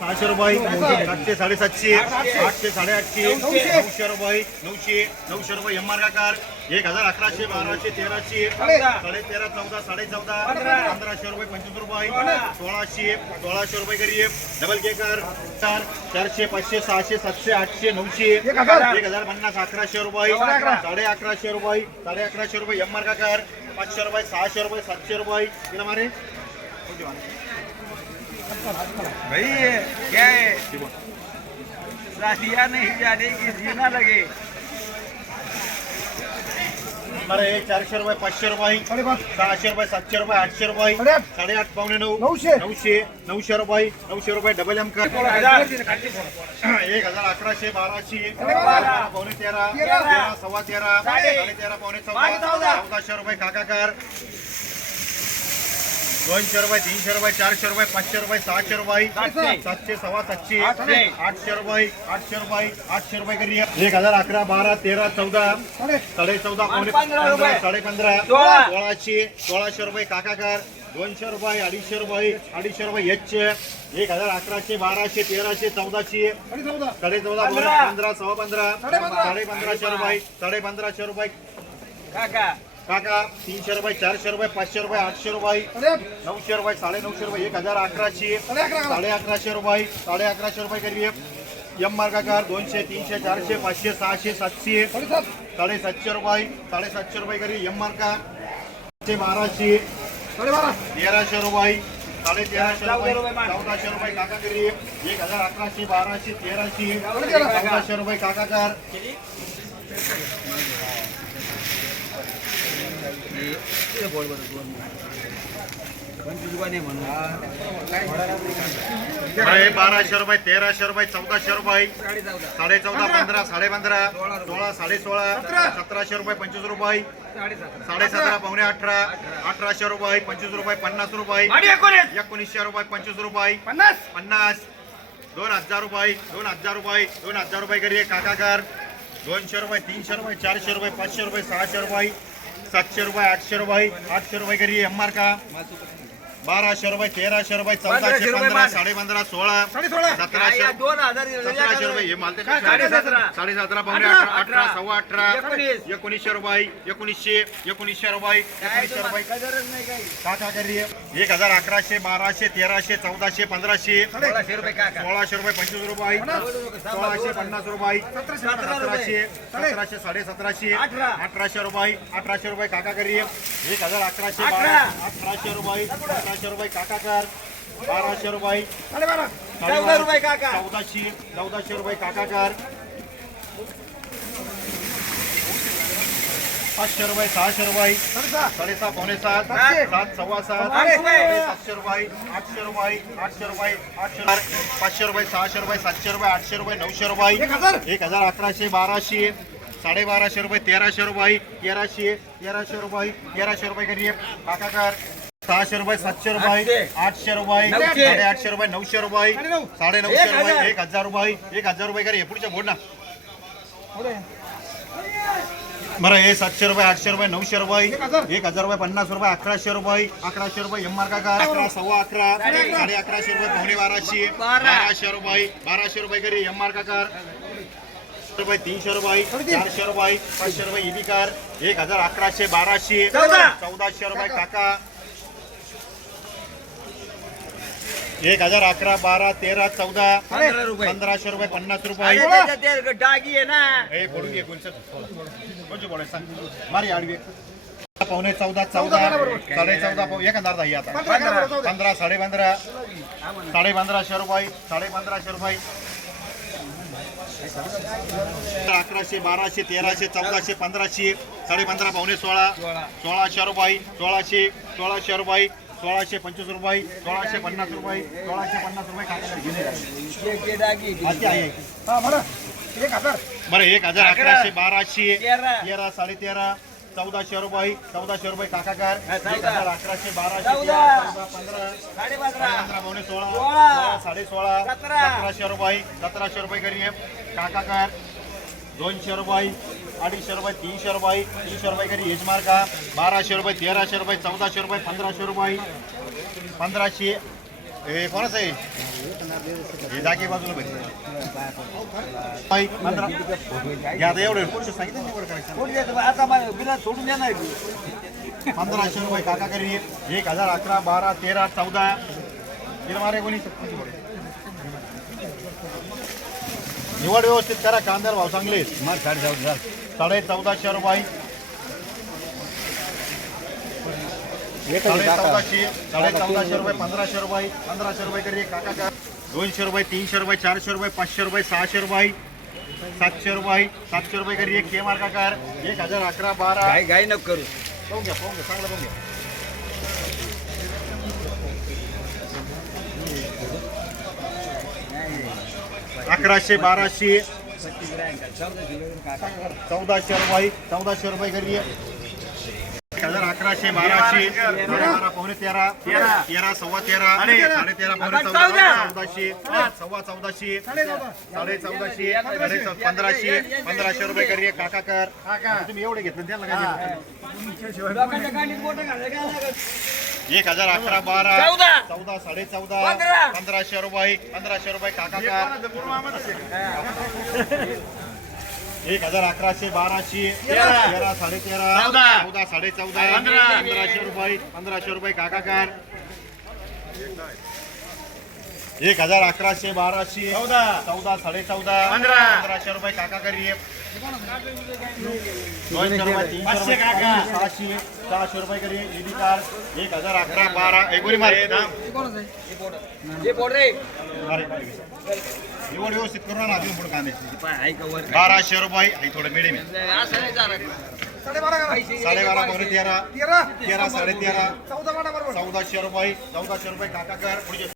600 रुपये 700 750 800 850 900 रुपये 900 रुपये एम आर कार 1000 1100 1200 1300 13.5 14 14.5 1500 रुपये 25 रुपये 1600 रुपये करिए डबल के कार 400 500 600 700 800 900 1050 1100 रुपये 1150 रुपये 1150 रुपये एम आर कार 500 रुपये 600 रुपये 700 रुपये ये हमारे भाई ये क्या है शादियाँ नहीं जाने की जीना लगे। हमारे 400 रुपये 500 रुपये 600 रुपये 700 रुपये 800 रुपये 8.5 पौने 9 900 रुपये डबल एम का 1000 1100 1200 पौने 13 सव्वा 13 13.5 पौने 1400 रुपये काका कार 200 रुपये 300 रुपये 400 रुपये 500 रुपये 600 रुपये 700 सव्वा 700 800 रुपये 800 रुपये करिए 1000 11 12 13 14 14.5 पौने 15 15.5 1600 रुपये काका कार 200 रुपये 250 रुपये एच 1000 1100 1200 1300 1400 14.5 पौने 15 सव्वा 15 15.5 रुपये 1500 रुपये काका 300 रुपये 400 रुपये 500 रुपये 800 रुपये 900 रुपये 950 रुपये 1000 1100 रुपये 1150 रुपये करिए एम मार्ग कार 200 300 400 500 600 700 750 रुपये 750 रुपये करिए एम मार्ग का 1200 1300 रुपये 1300 रुपये 1400 रुपये काका करिए 1000 1100 1200 1300 1400 रुपये काका कार भाई 1200 रुपये 1300 रुपये 1400 रुपये 14.5 15 15.5 16 16 1700 रुपये 25 रुपये 17.5 पौने 18 1800 रुपये 25 रुपये 50 रुपये 1900 रुपये 25 रुपये 50 2000 रुपये 2000 रुपये करिए काका कार 200 रुपये 300 रुपये 400 रुपये 500 रुपये 600 रुपये 700 रुपये 800 रुपये करिए एम आर का 1200 रुपये 1300 रुपये 1400 15 15.5 16 1700 रुपये ये मालते 17.5 पौने 18 सव्वा 18 1900 रुपये 1900 रुपये काका करिए 1000 1100 1200 1300 1400 1500 1600 रुपये 25 रुपये 1650 रुपये 1700 1700 1800 रुपये काका करिए 1000 1100 1800 रुपये 1800 रुपये काका कार 1200 रुपये 1400 रुपये काका 1400 रुपये काका कार 500 रुपये 600 रुपये 7.5 पौने 7 7 सव्वा 7 700 रुपये 800 रुपये 500 रुपये 600 रुपये 700 रुपये 800 रुपये 900 रुपये 1000 1100 1200 1250 रुपये 1300 रुपये 1300 रुपये करिए काका कार 600 रुपये 700 रुपये 800 रुपये 850 रुपये 900 रुपये 950 रुपये 1000 रुपये करिए पुढच्या बोर्ड ना बरं हे 700 रुपये 800 रुपये 900 रुपये 1000 रुपये 50 रुपये 1100 रुपये एम मार्ग कार 11 सव्वा 11 1150 रुपये पौने 1200 रुपये करिए एम मार्ग कार रुपये 300 रुपये 400 रुपये 500 रुपये ईबी कार 1000 1100 1200 1400 रुपये काका 1000 11 12 13 14 1500 रुपये 50 रुपये डागी है ना पडून घे कोणचं बोलायचं सांग मारी आडवी पौने 14 14 एक अंदाज आहे आता 15 15.5 रुपये 15.5 रुपये 1100 1200 1300 1400 1500 15.5 पौने 16 रुपये 1600 रुपये 1625 रुपये 1650 रुपये बरं 1000 1100 1200 13 13.5 1400 रुपये काका कार 1000 1100 1200 15 पौने 16 16 1700 रुपये करिए काका कार 200 रुपये 250 रुपये 300 रुपये करी यजमार का 1200 रुपये 1300 रुपये 1400 रुपये 1500 रुपये 1500 हे कोणाचं आहे हे जागी बाजूला बाई 15 घ्या आता एवढे पुढचे सांगितलं नाही एवढं करायचं आता बिना सोडून द्या नाही 1500 रुपये काका करी 1000 11 12 13 14 तिला मारे कोणी निवड व्यवस्थित करा कांद्याला भाव चांगले आहेत. मार 14.5 1450 रुपये 1450 रुपये 1500 रुपये 1500 रुपये करी काका का 200 रुपये 300 रुपये 400 रुपये 500 रुपये 600 रुपये 700 रुपये 700 रुपये करी एक के मार का कर 1000 11 12 गाय नको करू पाहून घ्या चांगलं पाहून घ्या 1100 1200 1400 रुपये करी 1100 1200 12 पावणे 13 13 सव्वा 13 13.5 पावणे 14 सव्वा 1400 14.5 1500 रुपये करी काका कर तुम्ही एवढे घेतले त्याला काय 1011 12 14 14.5 1500 रुपये काका कर 1100 1200 13 13.5 14 14.5 1500 रुपये काका कर 1100 1200 14 14.5 1500 रुपये काका करी 200 रुपये 300 रुपये 600 रुपये करी ईडी कार्ड 1011 12 एक गोळी मार निवड व्यवस्थित करू ना अजून पुढे कांद्याची 1200 रुपये आई थोडं मिडियम आहे 12.5 पावणे 13 13 13.5 1400 रुपये काका कर पुढचे